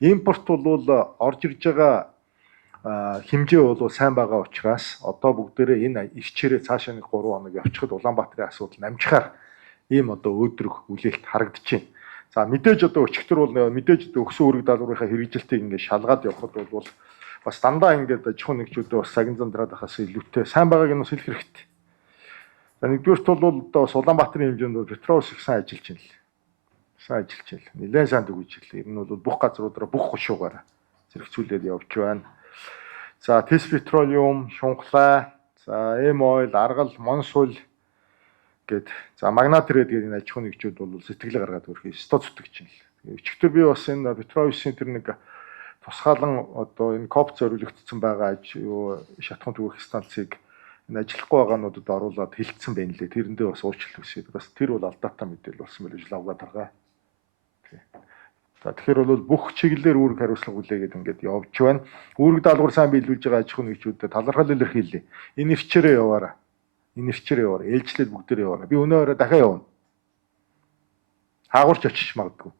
Импорт бол орж ирж байгаа хэмжээ бол сайн байгаа учраас одоо бүгдээрээ энэ ирчээрээ цаашаа нэг 3 хоног явчихад Улаанбаатарын асуудал намжихаар ийм одоо өөдрөг үлээлт харагдаж байна. За мэдээж одоо өчигдөр бол мэдээж өгсөн үүрэг даалгаврынхаа хэрэгжилтийг ингээд шалгаад явхад бол бас дандаа ингээд аж ахуйн нэгжүүдээ бас цагийн зандраад байхаас илүүтэй сайн байгааг нь бас хэлэх хэрэгтэй. За нэгдүгээрт бол одоо бас Улаанбаатарын хэмжээнд бол Петроус их сайн ажиллаж байна л. Сайн ажиллаж байна. Нэлээд сайн дэгүүлж байна. Ер нь бол бүх газруудаараа бүх гушуугаараа зэрэгцүүлээд явж байна. За Тэс Петролиум, Шунхлай, за Эм ойл, Аргал, Монсул гээд за Магнатрейд гэдэг энэ аж ахуйн нэгжүүд бол сэтгэлээ гаргаад өрхөө сто зүтгэж байна. Өчигдөр би бас энэ Петроусын тэр нэг тусгаалan одоо энэ КОП зориулагдсан байгаа шатхуун түгээх станцыг энэ ажиллахгүй байгаануудад оруулаад хилцсэн байна лээ. Тэрэндээ бас уучлалт хүсье. Бас тэр бол алдаатай мэдээлэл болсон мэлж лавгаад байгаа. За тэгэхээр бол бүх чиглэлээр үүрэг хариуцлага хүлээгээд ингээд явж байна. Үүрэг даалгавар сайн биелүүлж байгаа аж ахуйн нэгжүүдэд талархал илэрхийлье. Энэ ирчээрээ яваарай. Энэ ирчээрээ яваарай. Ээлжлээд бүгдээрээ яваарай. Би өнөө орой дахиад явна. Хаагуурч очиж магадгүй.